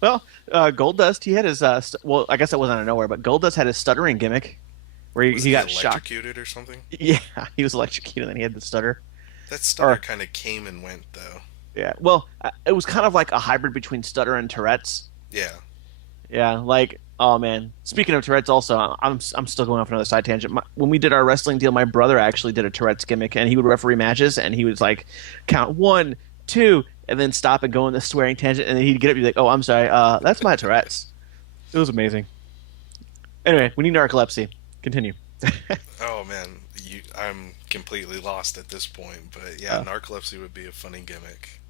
Well, Goldust, he had his well, I guess that wasn't out of nowhere, but Goldust had his stuttering gimmick where he, Wasn't he he got shocked. electrocuted or something? Yeah, he was electrocuted and then he had the stutter. That stutter Or kind of came and went though. yeah, well, it was kind of like a hybrid between stutter and Tourette's. Yeah. Yeah, like oh man. Speaking of Tourette's, also, I'm still going off another side tangent. When we did our wrestling deal, my brother actually did a Tourette's gimmick, and he would referee matches, and he would like count one, two, and then stop and go in the swearing tangent, and then he'd get up and be like, "Oh, I'm sorry, that's my Tourette's." It was amazing. Anyway, we need narcolepsy. Continue. Oh man, I'm completely lost at this point. But yeah, Uh, narcolepsy would be a funny gimmick.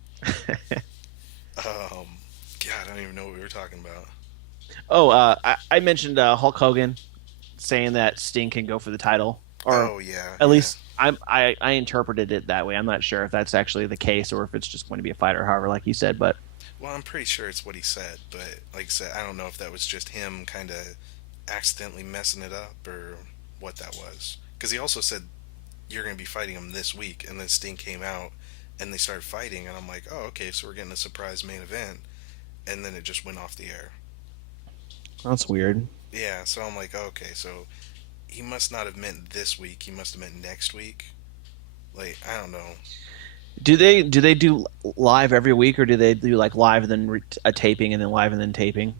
Um, yeah, I don't even know what we were talking about. oh, I mentioned Hulk Hogan saying that Sting can go for the title, or Oh yeah, at yeah. least I interpreted it that way. I'm not sure if that's actually the case or if it's just going to be a fighter, however, like you said. But Well, I'm pretty sure it's what he said, but like I said, I don't know if that was just him kind of accidentally messing it up or what that was. Because he also said you're going to be fighting him this week, and then Sting came out and they started fighting, and I'm like, oh, okay, so we're getting a surprise main event, and then it just went off the air. that's weird. Yeah, so I'm like, oh, okay, so he must not have meant this week. He must have meant next week. Like, I don't know. Do they do live every week, or do they do like live and then a taping and then live and then taping?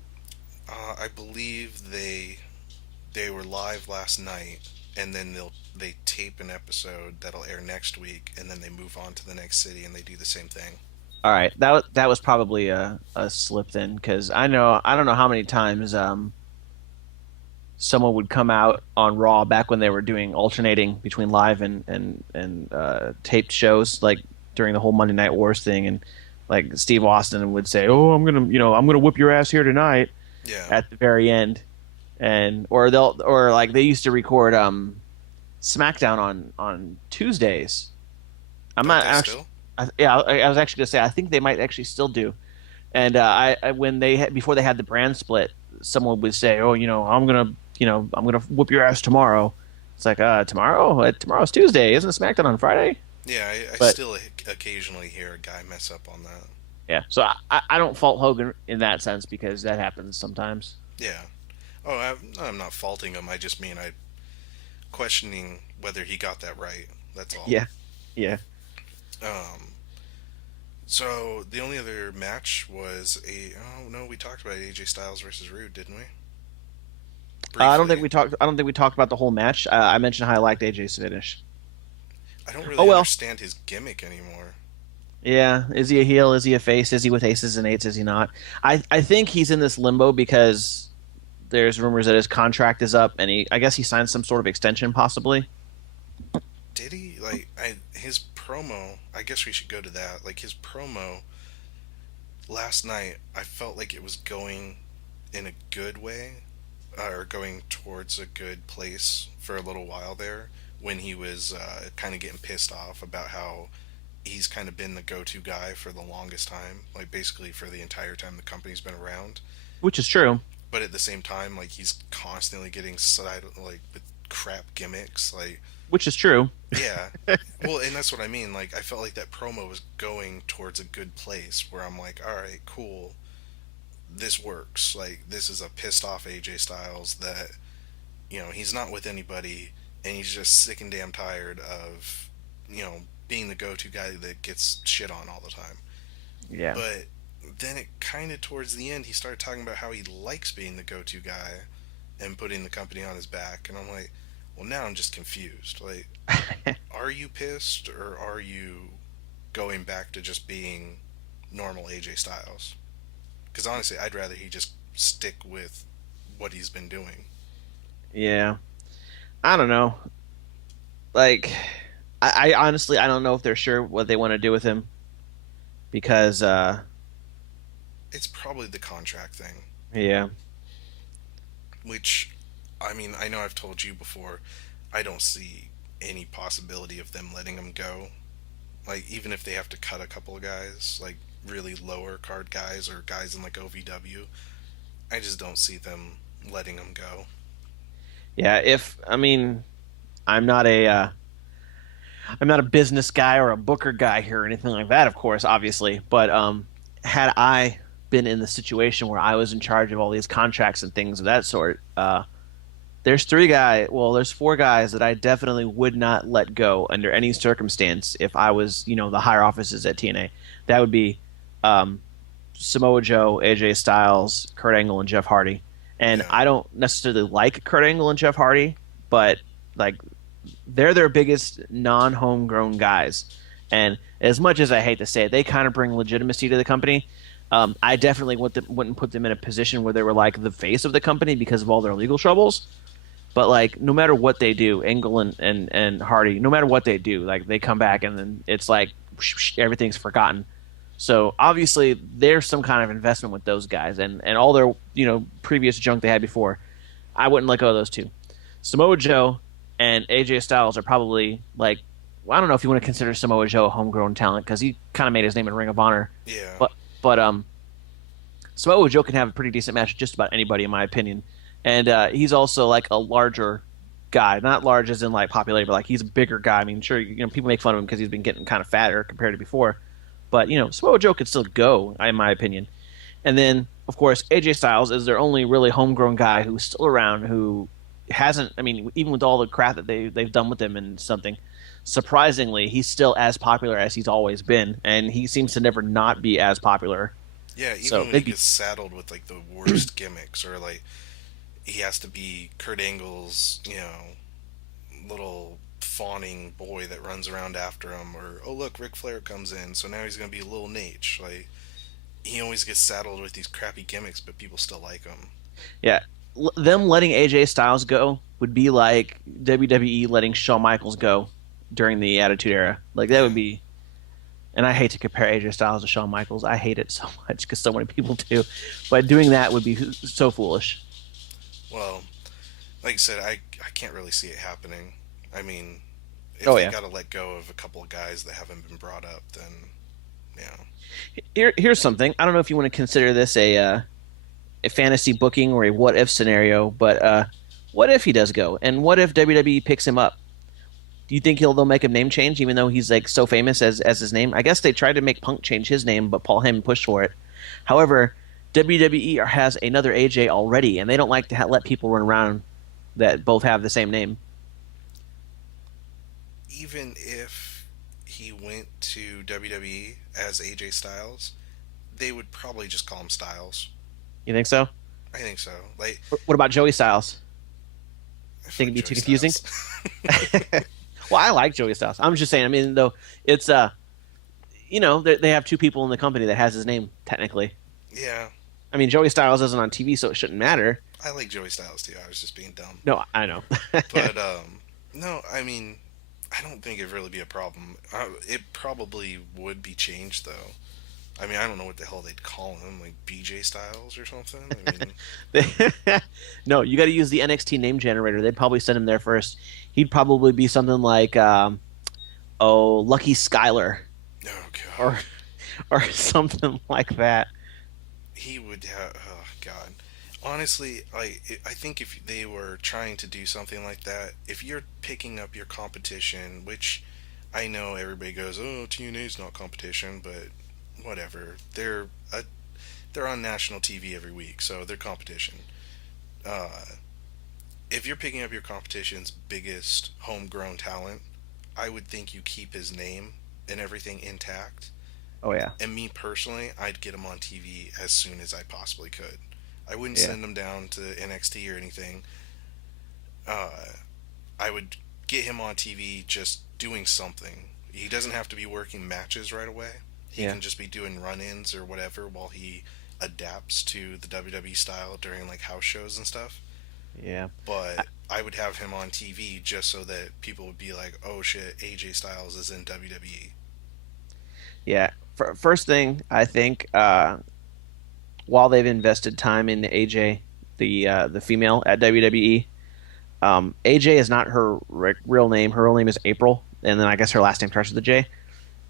I believe they were live last night, and then they tape an episode that'll air next week, and then they move on to the next city and they do the same thing. All right, that was probably a slip then, because I don't know how many times someone would come out on Raw back when they were doing alternating between live and taped shows, like during the whole Monday Night Wars thing, and like Steve Austin would say, "Oh, I'm gonna whip your ass here tonight," Yeah. at the very end, and or like they used to record SmackDown on Tuesdays. I'm Don't not they actually. still? Yeah, I was actually gonna say I think they might actually still do. And when before they had the brand split, someone would say, "Oh, I'm gonna whoop your ass tomorrow." It's like, tomorrow? Tomorrow's Tuesday, isn't it SmackDown on Friday? Yeah, I But still occasionally hear a guy mess up on that. yeah, so I don't fault Hogan in that sense because that happens sometimes. Yeah. Oh, I'm not faulting him. I just mean I questioning whether he got that right. That's all. Yeah, yeah. Um, so the only other match was a oh no, we talked about AJ Styles versus Rude, didn't we? I don't think Briefly. we talked. I don't think we talked about the whole match. I mentioned how I liked AJ's finish. I don't Oh really well. understand his gimmick anymore. Yeah, is he a heel? Is he a face? Is he with aces and eights? Is he not? I think he's in this limbo because there's rumors that his contract is up, and I guess he signed some sort of extension, possibly. Did he like his promo? I guess we should go to that. Like his promo last night, I felt like it was going in a good way, or going towards a good place for a little while there when he was kind of getting pissed off about how he's kind of been the go-to guy for the longest time, like basically for the entire time the company's been around. Which is true. But at the same time, like he's constantly getting side like with crap gimmicks, like Which is true. yeah. Well, and that's what I mean. Like I felt like that promo was going towards a good place where I'm like, all right, cool, this works. Like this is a pissed off AJ Styles that he's not with anybody, and he's just sick and damn tired of being the go-to guy that gets shit on all the time. Yeah. But then it kind of towards the end he started talking about how he likes being the go-to guy and putting the company on his back, and I'm like, well, now I'm just confused. Like, are you pissed or are you going back to just being normal AJ Styles? Because honestly, I'd rather he just stick with what he's been doing. Yeah. I don't know. Like, I honestly I don't know if they're sure what they want to do with him because It's probably the contract thing, yeah. which, I mean, I know I've told you before, I don't see any possibility of them letting him go. Like, even if they have to cut a couple of guys, like really lower card guys or guys in like OVW, I just don't see them letting him go. Yeah, if I mean I'm not a I'm not a business guy or a booker guy here or anything like that, of course, obviously, but had I been in the situation where I was in charge of all these contracts and things of that sort. There's four guys that I definitely would not let go under any circumstance if I was, the higher offices at TNA. That would be um, Samoa Joe, AJ Styles, Kurt Angle, and Jeff Hardy. And Yeah. I don't necessarily like Kurt Angle and Jeff Hardy, but like they're their biggest non-homegrown guys. And as much as I hate to say it, they kind of bring legitimacy to the company. I definitely wouldn't put them in a position where they were like the face of the company because of all their legal troubles. But like, no matter what they do, Angle and Hardy, no matter what they do, like they come back and then it's like everything's forgotten. So obviously, there's some kind of investment with those guys and all their previous junk they had before. I wouldn't let go of those two. Samoa Joe and AJ Styles are probably like, well, I don't know if you want to consider Samoa Joe a homegrown talent because he kind of made his name in Ring of Honor, Yeah. but Samoa Joe can have a pretty decent match with just about anybody in my opinion, and he's also like a larger guy, not large as in like popularity, but like he's a bigger guy. I mean, sure, people make fun of him because he's been getting kind of fatter compared to before, but Samoa Joe could still go in my opinion. And then of course AJ Styles is their only really homegrown guy who's still around who hasn't. I mean, even with all the crap that they've done with him and something, surprisingly, he's still as popular as he's always been, and he seems to never not be as popular. Yeah, even So when he they'd be gets saddled with like the worst gimmicks, or like he has to be Kurt Angle's, little fawning boy that runs around after him, or oh look, Ric Flair comes in, so now he's gonna be a little Nate. Like he always gets saddled with these crappy gimmicks, but people still like him. yeah, them letting AJ Styles go would be like WWE letting Shawn Michaels go during the Attitude Era. Like that would Yeah. be. And I hate to compare AJ Styles to Shawn Michaels. I hate it so much because so many people do. But doing that would be so foolish. Well, like I said, I can't really see it happening. I mean, if Oh they yeah. got to let go of a couple of guys that haven't been brought up, then yeah, Here's something. I don't know if you want to consider this a fantasy booking or a what if scenario, but what if he does go, and what if WWE picks him up? Do you think they'll make him name change, even though he's like so famous as his name? I guess they tried to make Punk change his name, but Paul Heyman pushed for it. However, WWE has another AJ already, and they don't like to let people run around that both have the same name. even if he went to WWE as AJ Styles, they would probably just call him Styles. You think so? I think so. Like, What about Joey Styles? Think fuck it'd be too Joey confusing? Styles. Well, I like Joey Styles. I'm just saying. I mean, though, it's they have two people in the company that has his name technically. Yeah, I mean, Joey Styles isn't on TV, so it shouldn't matter. I like Joey Styles too. I was just being dumb. No, I know. But no, I mean, I don't think it'd really be a problem. It probably would be changed though. I mean, I don't know what the hell they'd call him, like BJ Styles or something. I mean, No, you got to use the NXT name generator. They'd probably send him there first. He'd probably be something like, Lucky Skyler oh god, or or something like that. he would have. Oh god, honestly, I think if they were trying to do something like that, if you're picking up your competition, which I know everybody goes, oh, TNA's not competition, but whatever. They're on national TV every week, so they're competition. Uh, if you're picking up your competition's biggest homegrown talent, I would think you keep his name and everything intact. Oh yeah, And me personally, I'd get him on TV as soon as I possibly could. I wouldn't yeah, send him down to NXT or anything. Uh, I would get him on TV just doing something. He doesn't have to be working matches right away. He yeah, can just be doing run-ins or whatever while he adapts to the WWE style during like house shows and stuff. yeah. I, But I would have him on TV just so that people would be like, "Oh shit, AJ Styles is in WWE." yeah. First thing, I think, while they've invested time in AJ, the female at WWE, AJ is not her real name. Her real name is April, and then I guess her last name starts with a J.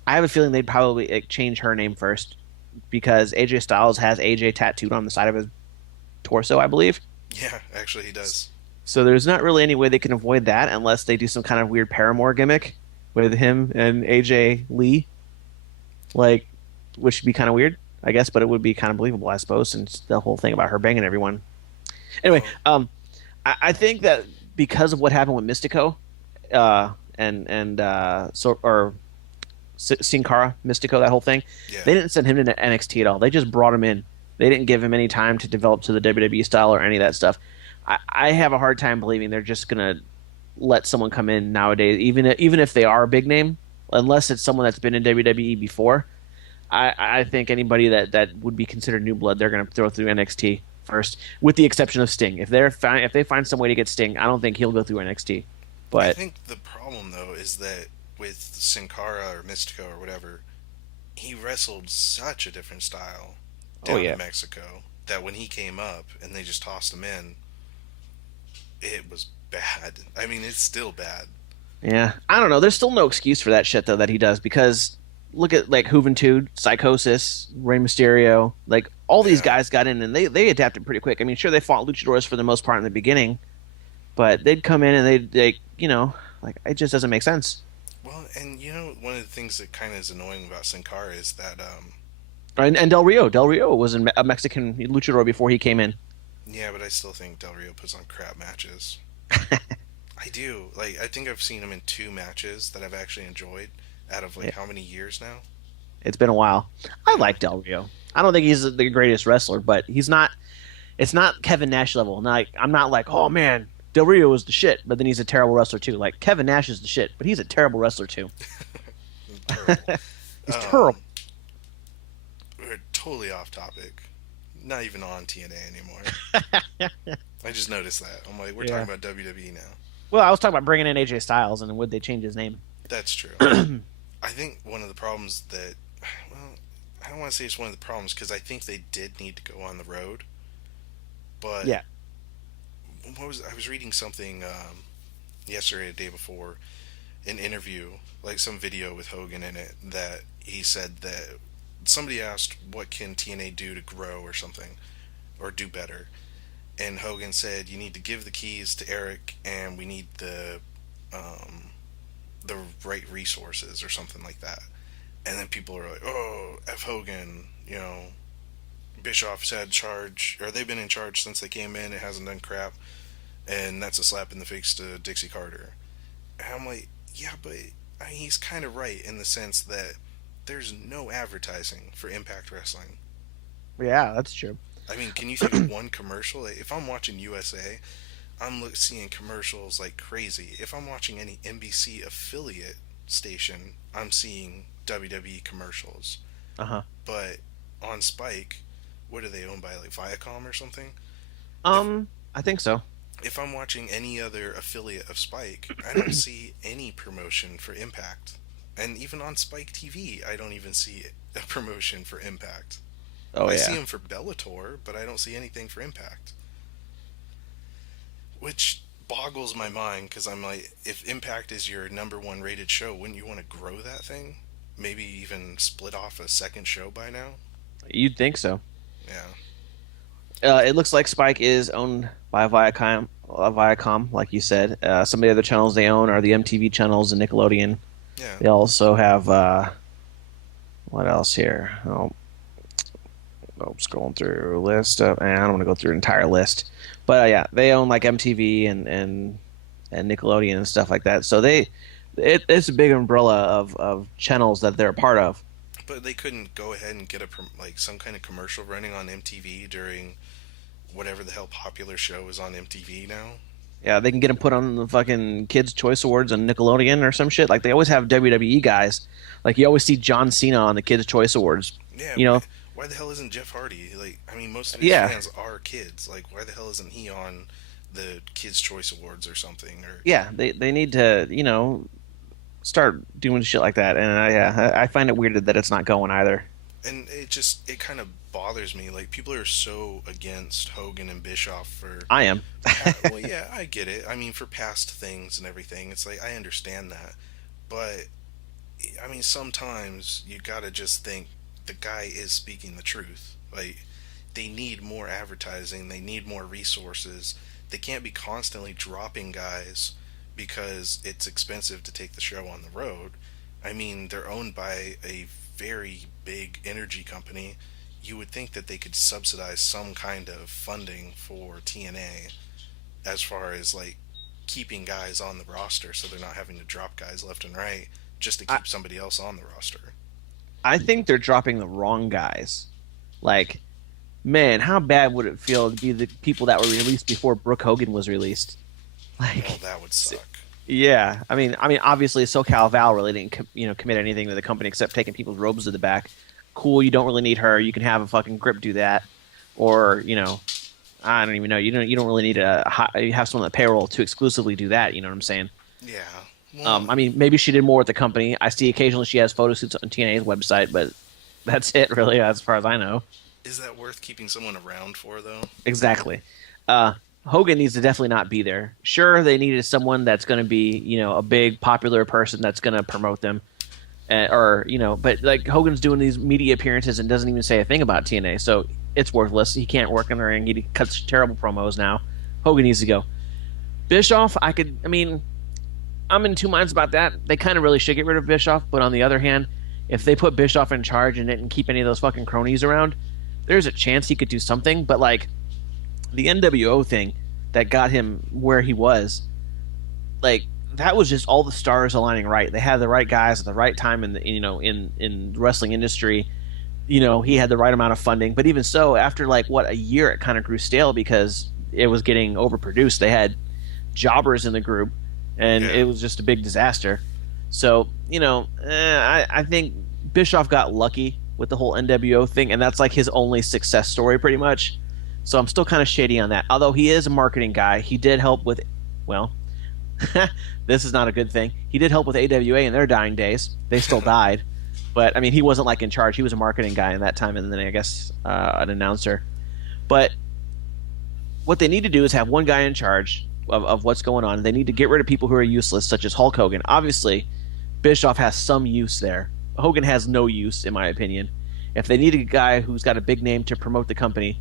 I have a feeling they'd probably change her name first because AJ Styles has AJ tattooed on the side of his torso, I believe. Yeah, actually, he does. So there's not really any way they can avoid that unless they do some kind of weird Paramore gimmick with him and AJ Lee, like, which would be kind of weird. I guess, but it would be kind of believable, I suppose, since the whole thing about her banging everyone. Anyway, Well, I think that because of what happened with Mystico, or Sin Cara, Mystico, that whole thing, yeah. they didn't send him to NXT at all. They just brought him in. They didn't give him any time to develop to the WWE style or any of that stuff. I have a hard time believing they're just gonna let someone come in nowadays, even if they are a big name, unless it's someone that's been in WWE before. I think anybody that would be considered new blood, they're going to throw through NXT first, with the exception of Sting. If they find some way to get Sting, I don't think he'll go through NXT. I But think the problem though is that with Sin Cara or Mystico or whatever, he wrestled such a different style oh down yeah, in Mexico that when he came up and they just tossed him in, it was bad. I mean, it's still bad. yeah, I don't know. There's still no excuse for that shit though that he does because look at like Juventud, Psychosis, Rey Mysterio, like all these Yeah. guys got in and they adapted pretty quick. I mean, sure they fought luchadors for the most part in the beginning, but they'd come in and they like it just doesn't make sense. Well, and you know, one of the things that kind of is annoying about Sin Cara is that, And Del Rio was a Mexican luchador before he came in. yeah, but I still think Del Rio puts on crap matches. I do. Like, I think I've seen him in two matches that I've actually enjoyed out of like Yeah, how many years now? it's been a while. I Yeah. like Del Rio. I don't think he's the greatest wrestler, but he's not. It's not Kevin Nash level. Like I'm not like, oh man, Del Rio is the shit, but then he's a terrible wrestler too. Like Kevin Nash is the shit, but he's a terrible wrestler too. Terrible. He's terrible. Um, we're totally off topic. Not even on TNA anymore. I just noticed that. I'm like, we're talking Yeah. about WWE now. Well, I was talking about bringing in AJ Styles, and would they change his name? That's true. I think one of the problems that, well, I don't want to say it's one of the problems because I think they did need to go on the road. But Yeah. I was reading something yesterday, the day before, an interview, like some video with Hogan in it, that he said that somebody asked, "What can TNA do to grow or something, or do better?" And Hogan said, "You need to give the keys to Eric, and we need um, the right resources or something like that." And then people are like, "Oh, F Hogan, you know, Bischoff's had charge, or they've been in charge since they came in. It hasn't done crap, and that's a slap in the face to Dixie Carter." And I'm like, "Yeah, but I mean, he's kind of right in the sense that there's no advertising for Impact Wrestling." Yeah, that's true. I mean, can you think of one commercial? Like, if I'm watching USA, seeing commercials like crazy. If I'm watching any NBC affiliate station, I'm seeing WWE commercials. Uh-huh. But on Spike, what are they owned by? Like Viacom or something? If I think so. if I'm watching any other affiliate of Spike, I don't see any promotion for Impact. And even on Spike TV, I don't even see a promotion for Impact. Oh I see yeah. them for Bellator, but I don't see anything for Impact. Which boggles my mind because I'm like, if Impact is your number one rated show, wouldn't you want to grow that thing? Maybe even split off a second show by now? You'd think so. Yeah. It looks like Spike is owned by Viacom, like you said. Some of the other channels they own are the MTV channels and Nickelodeon. Yeah. They also have what else here? I'm scrolling through a list. And I don't want to go through an entire list, but yeah, they own like MTV and Nickelodeon and stuff like that. So it's a big umbrella of channels that they're a part of. But they couldn't go ahead and get like some kind of commercial running on MTV during whatever the hell popular show is on MTV now. Yeah, they can get them put on the fucking Kids Choice Awards on Nickelodeon or some shit. Like they always have WWE guys. Like you always see John Cena on the Kids Choice Awards. Yeah, You know, why the hell isn't Jeff Hardy? Like, I mean, most of his yeah, fans are kids. Like, why the hell isn't he on the Kids Choice Awards or something? Or yeah. They need to start doing shit like that. And I find it weird that it's not going either. and it kind of bothers me. Like, people are so against Hogan and Bischoff for I am. well, yeah, I get it. I mean, for past things and everything, it's like I understand that, but I mean, sometimes you gotta just think the guy is speaking the truth. Like, they need more advertising, they need more resources. They can't be constantly dropping guys because it's expensive to take the show on the road. I mean, they're owned by a very big energy company. you would think that they could subsidize some kind of funding for TNA as far as like keeping guys on the roster so they're not having to drop guys left and right just to I keep somebody else on the roster. I think they're dropping the wrong guys. Like, man, how bad would it feel to be the people that were released before Brooke Hogan was released? Oh, Like, that would suck. yeah, I mean, obviously, SoCal Val really didn't, commit anything to the company except taking people's robes to the back. Cool, you don't really need her. You can have a fucking grip do that, or I don't even know. You don't really need you have someone on the payroll to exclusively do that. You know what I'm saying? Yeah. Well, I mean, maybe she did more with the company. I see occasionally she has photo shoots on TNA's website, but that's it, really, as far as I know. is that worth keeping someone around for, though? Exactly. Hogan needs to definitely not be there. Sure, they needed someone that's going to be, a big popular person that's going to promote them, but like Hogan's doing these media appearances and doesn't even say a thing about TNA, so it's worthless. He can't work in the ring. He cuts terrible promos now. Hogan needs to go. Bischoff, I mean, I'm in two minds about that. They kind of really should get rid of Bischoff, but on the other hand, if they put Bischoff in charge and didn't keep any of those fucking cronies around, there's a chance he could do something. But like the NWO thing that got him where he was, like that was just all the stars aligning right. They had the right guys at the right time in the in the wrestling industry. He had the right amount of funding, but even so, after like what a year, it kind of grew stale because it was getting overproduced. They had jobbers in the group, and Yeah. it was just a big disaster. So I think Bischoff got lucky with the whole NWO thing, and that's like his only success story, pretty much. So I'm still kind of shady on that. Although he is a marketing guy, he did help with, well, this is not a good thing. He did help with AWA in their dying days. They still died, but I mean, he wasn't like in charge. He was a marketing guy in that time, and then I guess an announcer. But what they need to do is have one guy in charge of what's going on. They need to get rid of people who are useless, such as Hulk Hogan. Obviously, Bischoff has some use there. Hogan has no use, in my opinion. If they need a guy who's got a big name to promote the company,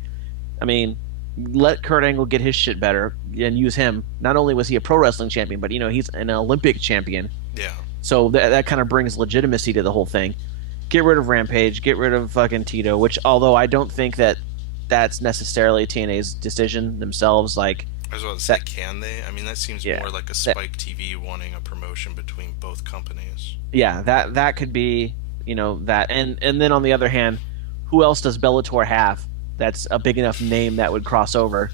I mean, let Kurt Angle get his shit better and use him. Not only was he a pro wrestling champion, but he's an Olympic champion. Yeah. So that kind of brings legitimacy to the whole thing. Get rid of Rampage. Get rid of fucking Tito. Which, although I don't think that that's necessarily TNA's decision themselves, like I was about to say, can they? I mean, that seems yeah, more like a Spike TV wanting a promotion between both companies. yeah, that could be that, and then on the other hand, who else does Bellator have that's a big enough name that would cross over?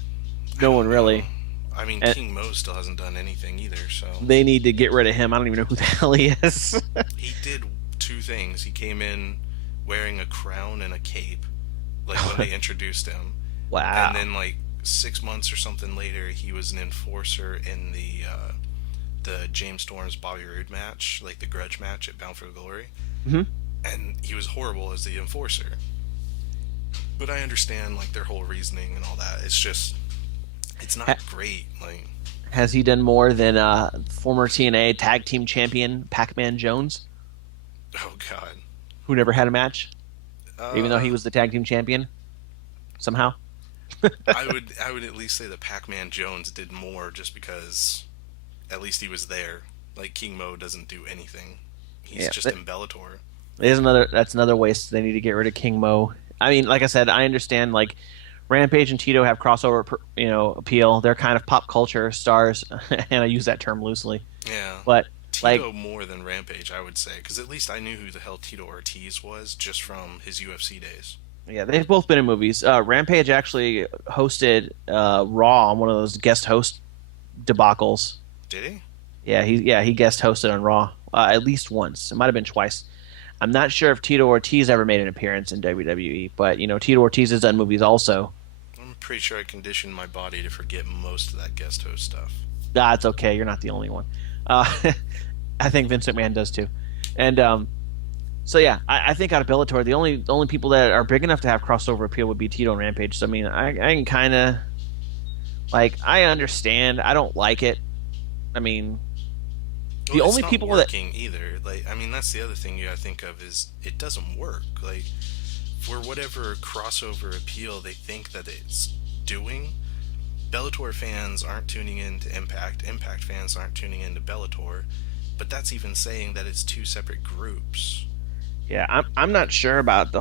No one really. I mean, And King Mo still hasn't done anything either, so. they need to get rid of him. I don't even know who the hell he is. He did two things. He came in wearing a crown and a cape, like when they introduced him. Wow. And then, like, 6 months or something later, he was an enforcer in the James Storm's Bobby Roode match, like the grudge match at Bound for Glory. hmm And he was horrible as the enforcer. But I understand, like, their whole reasoning and all that. It's just, it's not great. Like, Has he done more than former TNA tag team champion Pac-Man Jones, oh god. who never had a match, even though he Uh, was the tag team champion somehow? I would at least say that Pac-Man Jones did more just because at least he was there. Like King Mo doesn't do anything. He's Yeah, just in Bellator. that's another waste. They need to get rid of King Mo. I mean, like I said, I understand like Rampage and Tito have crossover, appeal. They're kind of pop culture stars, and I use that term loosely. Yeah. But like, Tito more than Rampage, I would say, because at least I knew who the hell Tito Ortiz was just from his UFC days. yeah, they've both been in movies. Rampage actually hosted Raw on one of those guest host debacles. Did he? He guest hosted on Raw at least once. It might have been twice. I'm not sure if Tito Ortiz ever made an appearance in WWE, but Tito Ortiz has done movies also. I'm pretty sure I conditioned my body to forget most of that guest host stuff. Ah, it's okay. You're not the only one. Uh, I think Vince McMahon does too. And so yeah, I think out of Bellator, the only people that are big enough to have crossover appeal would be Tito and Rampage. So I mean, I can kind of like I understand. I don't like it. I mean, the Well, it's only not people working either. Like, I mean, that's the other thing you gotta think of is it doesn't work. Like, for whatever crossover appeal they think that it's doing, Bellator fans aren't tuning in to Impact. Impact fans aren't tuning in to Bellator. But that's even saying that it's two separate groups. Yeah, I'm not sure about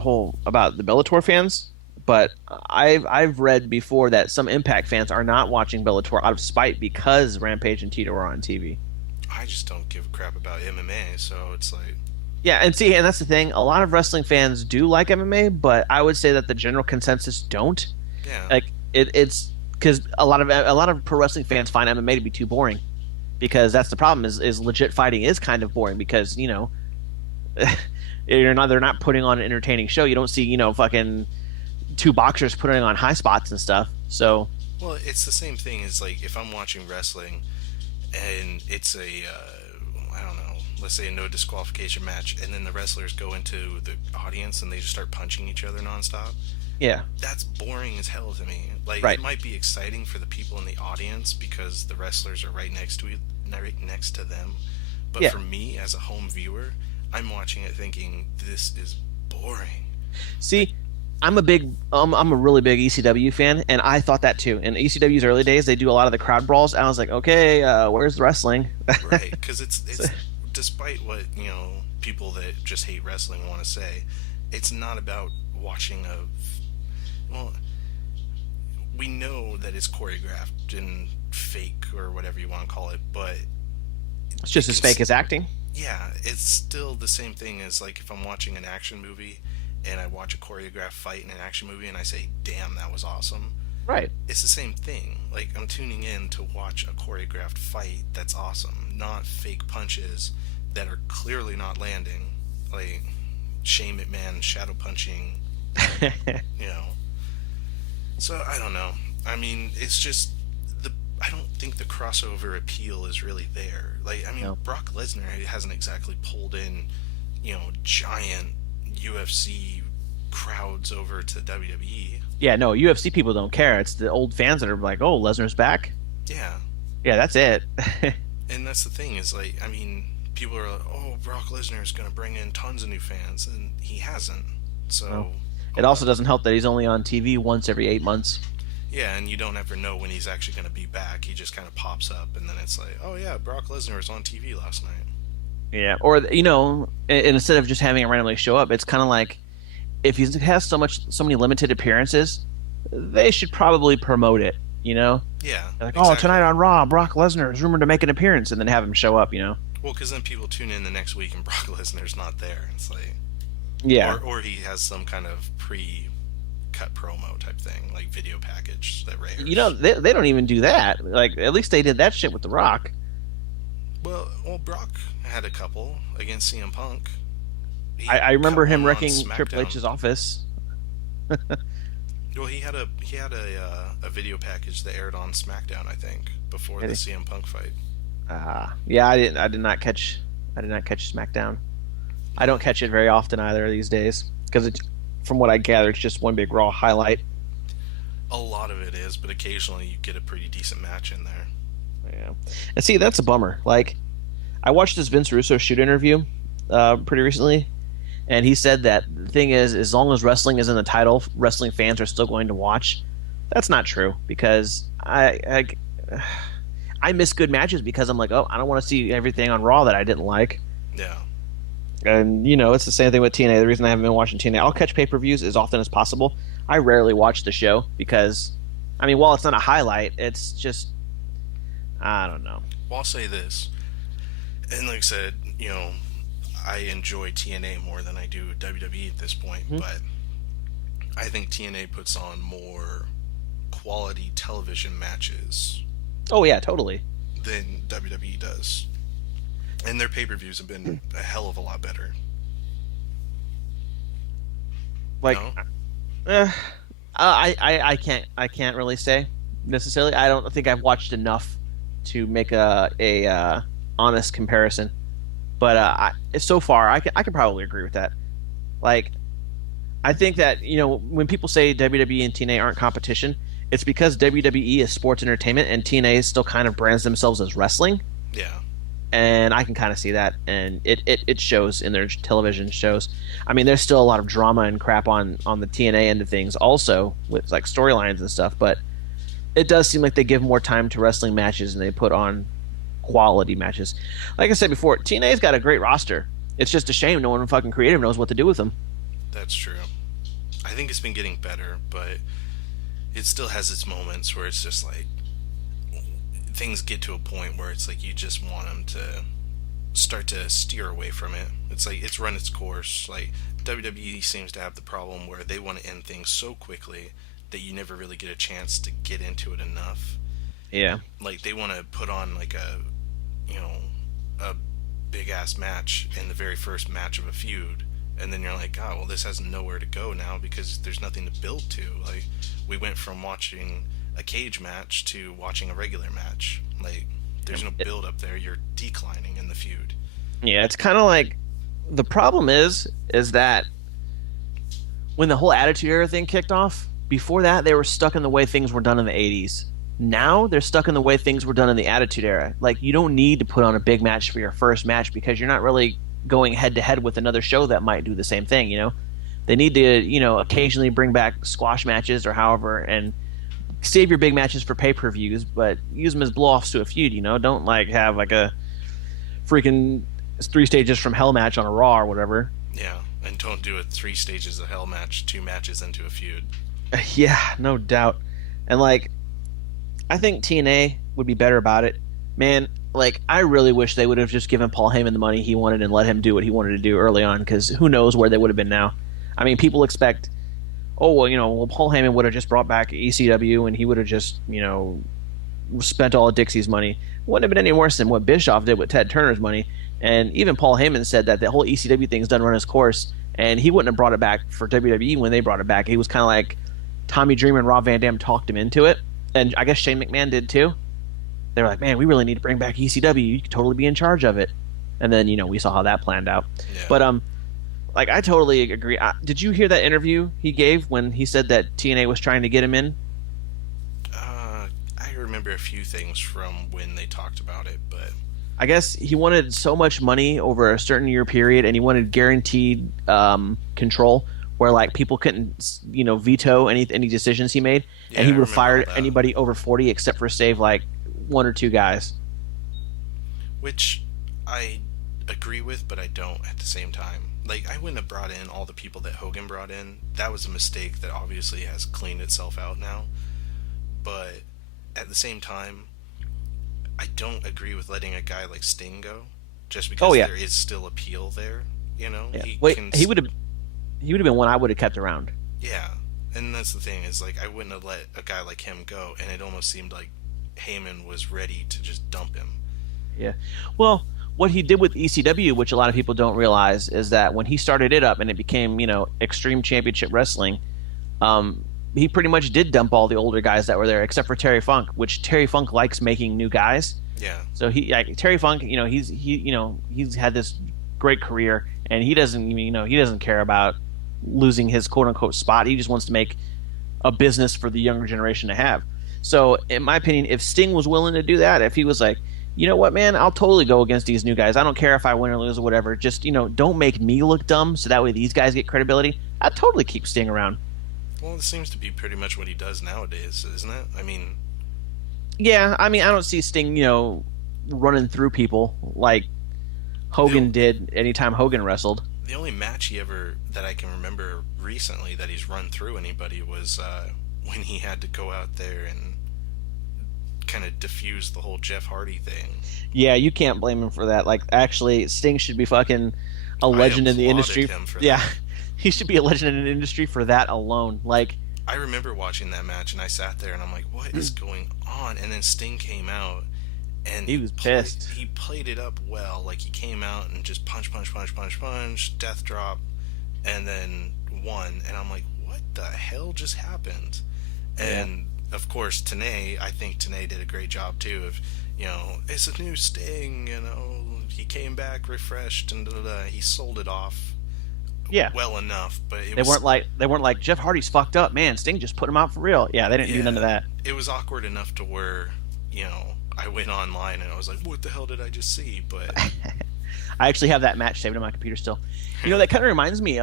about the Bellator fans, but I've read before that some Impact fans are not watching Bellator out of spite because Rampage and Tito are on TV. I just don't give a crap about MMA, so it's like, Yeah, and see, and that's the thing. A lot of wrestling fans do like MMA, but I would say that the general consensus don't. yeah. Like it's because a lot of pro wrestling fans find MMA to be too boring because that's the problem is legit fighting is kind of boring because you're not they're not putting on an entertaining show. You don't see fucking two boxers putting on high spots and stuff. So Well, it's the same thing as like if I'm watching wrestling and it's I don't know, let's say a no disqualification match, and then the wrestlers go into the audience and they just start punching each other nonstop. yeah, That's boring as hell to me. Like right. it might be exciting for the people in the audience because the wrestlers are right next to them, but Yeah. for me as a home viewer, I'm watching it thinking this is boring. Like, See, I'm a really big ECW fan, and I thought that too. In ECW's early days, they do a lot of the crowd brawls, and I was like, okay, where's the wrestling? right, because So- it's despite what people that just hate wrestling want to say, it's not about watching a well. We know that it's choreographed and fake or whatever you want to call it, but it's you just can as fake as acting. yeah, it's still the same thing as like if I'm watching an action movie and I watch a choreographed fight in an action movie and I say, "Damn, that was awesome." Right. It's the same thing. Like I'm tuning in to watch a choreographed fight that's awesome, not fake punches that are clearly not landing. Like Shane McMahon shadow punching, you know. So I don't know. I mean, it's just the I don't think the crossover appeal is really there. Like I mean, No. Brock Lesnar hasn't exactly pulled in, giant UFC crowds over to WWE. Yeah, no, UFC people don't care. It's the old fans that are like, oh, Lesnar's back. Yeah, Yeah, that's it. and that's the thing is like I mean, people are like, "Oh, Brock Lesnar is going to bring in tons of new fans," and he hasn't. No. So, It also doesn't help that he's only on TV once every 8 months. yeah, and you don't ever know when he's actually going to be back. He just kind of pops up, and then it's like, "Oh yeah, Brock Lesnar was on TV last night." Yeah, or and instead of just having it randomly show up, it's kind of like if he has so many limited appearances, they should probably promote it. Yeah, Like, oh, exactly. tonight on Raw, Brock Lesnar is rumored to make an appearance, and then have him show up. Well, because then people tune in the next week and Brock Lesnar's not there. It's like, Yeah, or he has some kind of pre-cut promo type thing, like video package that rares. they don't even do that. Like, at least they did that shit with The Rock. Well, Brock had a couple against CM Punk. He I remember cut him one on wrecking Triple SmackDown. H's office. Well, he had a video package that aired on SmackDown, I think, before the Really? CM Punk fight. Yeah, I did not catch SmackDown. I don't catch it very often either these days because from what I gather, it's just one big Raw highlight. A lot of it is, but occasionally you get a pretty decent match in there. Yeah, and see, that's a bummer. Like, I watched this Vince Russo shoot interview pretty recently, and he said that the thing is, as long as wrestling is in the title, wrestling fans are still going to watch. That's not true because I miss good matches because I'm like, oh, I don't want to see everything on Raw that I didn't like. Yeah. And it's the same thing with TNA. The reason I haven't been watching TNA, I'll catch pay-per-views as often as possible. I rarely watch the show because, I mean, while it's not a highlight, it's just I don't know. Well, I'll say this, and like I said, I enjoy TNA more than I do WWE at this point, Mhm. but I think TNA puts on more quality television matches Oh yeah, totally. than WWE does. And their pay-per-views have been a hell of a lot better. Like, No? eh, I can't really say necessarily. I don't think I've watched enough to make a honest comparison. But so far, I can probably agree with that. Like, I think that when people say WWE and TNA aren't competition, it's because WWE is sports entertainment and TNA still kind of brands themselves as wrestling, Yeah. and I can kind of see that, and it shows in their television shows. I mean, there's still a lot of drama and crap on the TNA end of things, also with like storylines and stuff, but it does seem like they give more time to wrestling matches and they put on quality matches. Like I said before, TNA's got a great roster. It's just a shame no one fucking creative knows what to do with them. That's true. I think it's been getting better, but it still has its moments where it's just like things get to a point where it's like you just want them to start to steer away from it. It's like it's run its course. Like WWE seems to have the problem where they want to end things so quickly that you never really get a chance to get into it enough. Yeah. Like they want to put on like you know, a big ass match in the very first match of a feud, and then you're like, oh well, this has nowhere to go now because there's nothing to build to. Like we went from watching a cage match to watching a regular match. Like there's no build up there. You're declining in the feud. Yeah, it's kind of like the problem is that when the whole Attitude Era thing kicked off, before that they were stuck in the way things were done in the 80s. Now they're stuck in the way things were done in the Attitude Era. Like you don't need to put on a big match for your first match because you're not really going head to head with another show that might do the same thing, you know? They need to, occasionally bring back squash matches or however and save your big matches for pay-per-views, but use them as blow-offs to a feud, you know? Don't like have like a freaking 3 stages from hell match on a Raw or whatever. Yeah, and don't do a 3 stages of hell match, 2 matches into a feud. Yeah, no doubt. And like I think TNA would be better about it. Man, like I really wish they would have just given Paul Heyman the money he wanted and let him do what he wanted to do early on because who knows where they would have been now. I mean, people expect, oh, well, Paul Heyman would have just brought back ECW and he would have just, spent all of Dixie's money. Wouldn't have been any worse than what Bischoff did with Ted Turner's money. And even Paul Heyman said that the whole ECW thing's done run its course and he wouldn't have brought it back for WWE when they brought it back. He was kind of like Tommy Dreamer and Rob Van Dam talked him into it. And I guess Shane McMahon did too. They were like, man, we really need to bring back ECW. You could totally be in charge of it. And then, we saw how that planned out. Yeah. But, like, I totally agree. Did you hear that interview he gave when he said that TNA was trying to get him in? I remember a few things from when they talked about it, but... I guess he wanted so much money over a certain year period, and he wanted guaranteed control where, like, people couldn't, veto any decisions he made. Yeah, and he I would have remember fired all that. anybody over 40 except for save, like, 1 or 2 guys. Which I agree with, but I don't at the same time. Like, I wouldn't have brought in all the people that Hogan brought in. That was a mistake that obviously has cleaned itself out now. But at the same time, I don't agree with letting a guy like Sting go. Just because there is still appeal there, Yeah. He would have been one I would have kept around. Yeah. And that's the thing, is like I wouldn't have let a guy like him go, and it almost seemed like Heyman was ready to just dump him. Yeah. Well, what he did with ECW, which a lot of people don't realize, is that when he started it up and it became, Extreme Championship Wrestling, he pretty much did dump all the older guys that were there, except for Terry Funk, which Terry Funk likes making new guys. Yeah. So Terry Funk, he's had this great career, and he doesn't care about losing his quote unquote spot. He just wants to make a business for the younger generation to have. So, in my opinion, if Sting was willing to do that, if he was like, you know what, man, I'll totally go against these new guys. I don't care if I win or lose or whatever. Just, don't make me look dumb so that way these guys get credibility. I'd totally keep Sting around. Well, it seems to be pretty much what he does nowadays, isn't it? I mean... Yeah, I don't see Sting, running through people like Hogan did anytime Hogan wrestled. The only match he ever, that I can remember recently that he's run through anybody was when he had to go out there and kind of diffuse the whole Jeff Hardy thing. Yeah, you can't blame him for that. Like, actually, Sting should be fucking a legend in the industry. Him for yeah, that. He should be a legend in the industry for that alone. Like, I remember watching that match and I sat there and I'm like, what is going on? And then Sting came out and he was pissed. He played it up well. Like, he came out and just punch, death drop, and then won. And I'm like, what the hell just happened? And of course, I think Tenay did a great job too of, it's a new Sting, he came back refreshed and he sold it off. Yeah. Well enough, but they weren't like Jeff Hardy's fucked up, man. Sting just put him out for real. Yeah, they didn't do none of that. It was awkward enough to where, I went online and I was like, what the hell did I just see? But I actually have that match saved on my computer still. That kind of reminds me.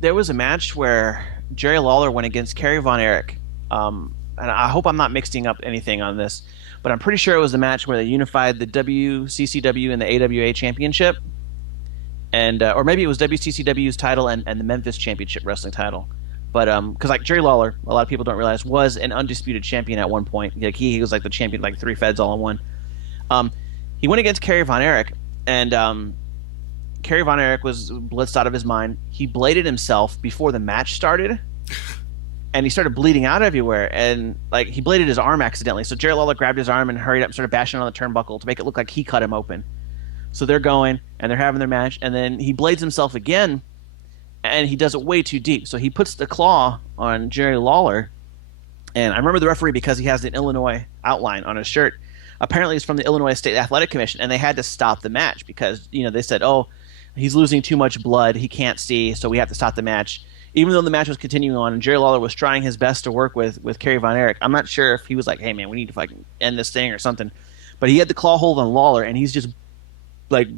There was a match where Jerry Lawler went against Kerry Von Erich. And I hope I'm not mixing up anything on this, but I'm pretty sure it was the match where they unified the WCCW and the AWA championship. and or maybe it was WCCW's title and the Memphis Championship Wrestling title. But because like Jerry Lawler, a lot of people don't realize was an undisputed champion at one point. Like he was like the champion, like three feds all in one. Um, he went against Kerry Von Erich, and Kerry Von Erich was blitzed out of his mind. He bladed himself before the match started, and he started bleeding out everywhere. And like he bladed his arm accidentally, so Jerry Lawler grabbed his arm and hurried up and started bashing on the turnbuckle to make it look like he cut him open. So they're going and they're having their match, and then he blades himself again, and he does it way too deep. So he puts the claw on Jerry Lawler, and I remember the referee because he has an Illinois outline on his shirt. Apparently, it's from the Illinois State Athletic Commission, and they had to stop the match because they said, "Oh, he's losing too much blood. He can't see, so we have to stop the match." Even though the match was continuing on, and Jerry Lawler was trying his best to work with Kerry Von Erich, I'm not sure if he was like, "Hey, man, we need to fucking end this thing" or something. But he had the claw hold on Lawler, and he's just like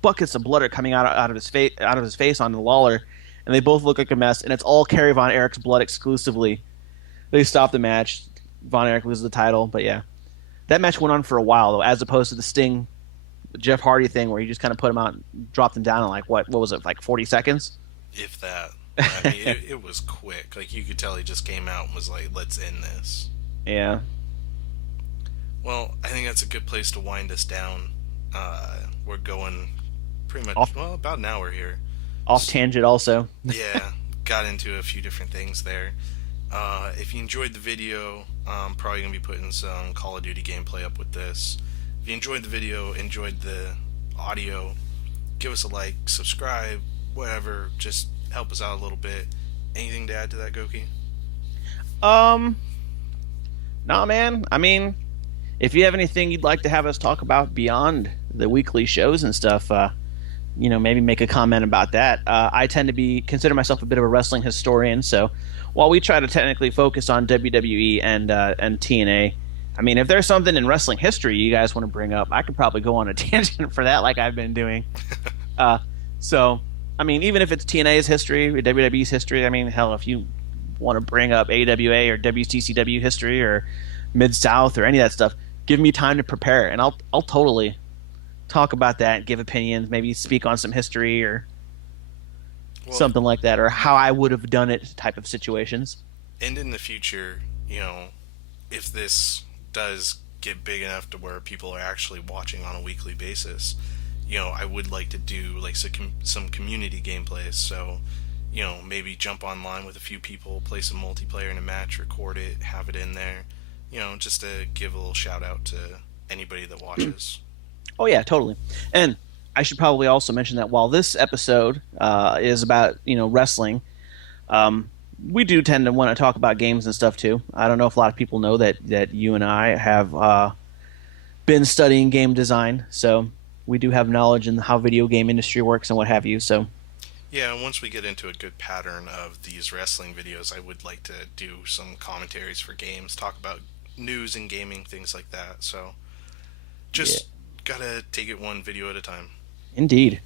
buckets of blood are coming out of his face on Lawler, and they both look like a mess. And it's all Kerry Von Erich's blood exclusively. They stop the match. Von Erich loses the title, but yeah, that match went on for a while though, as opposed to the Sting Jeff Hardy thing where he just kind of put him out, and dropped him down in like what was it, like 40 seconds? If that. I mean, it was quick. Like you could tell he just came out and was like, "Let's end this." Yeah. Well, I think that's a good place to wind us down. We're going pretty much Off, about an hour here. off tangent also. Yeah, got into a few different things there. If you enjoyed the video, I'm probably going to be putting some Call of Duty gameplay up with this. If you enjoyed the video, enjoyed the audio, give us a like, subscribe, whatever. Just help us out a little bit. Anything to add to that, Gouki? Nah, man. I mean, if you have anything you'd like to have us talk about beyond the weekly shows and stuff, maybe make a comment about that. I tend to consider myself a bit of a wrestling historian, so while we try to technically focus on WWE and TNA, I mean, if there's something in wrestling history you guys want to bring up, I could probably go on a tangent for that, like I've been doing. So, I mean, even if it's TNA's history or WWE's history, I mean, hell, if you want to bring up AWA or WCCW history or Mid South or any of that stuff, give me time to prepare, and I'll totally talk about that, give opinions, maybe speak on some history or something like that, or how I would have done it type of situations. And in the future, if this does get big enough to where people are actually watching on a weekly basis, I would like to do like some community gameplays. So, maybe jump online with a few people, play some multiplayer in a match, record it, have it in there, just to give a little shout out to anybody that watches. Oh yeah, totally. And I should probably also mention that while this episode is about wrestling, we do tend to want to talk about games and stuff too. I don't know if a lot of people know that you and I have been studying game design, so we do have knowledge in how video game industry works and what have you. So yeah, and once we get into a good pattern of these wrestling videos, I would like to do some commentaries for games, talk about news and gaming, things like that. So just gotta take it one video at a time. Indeed.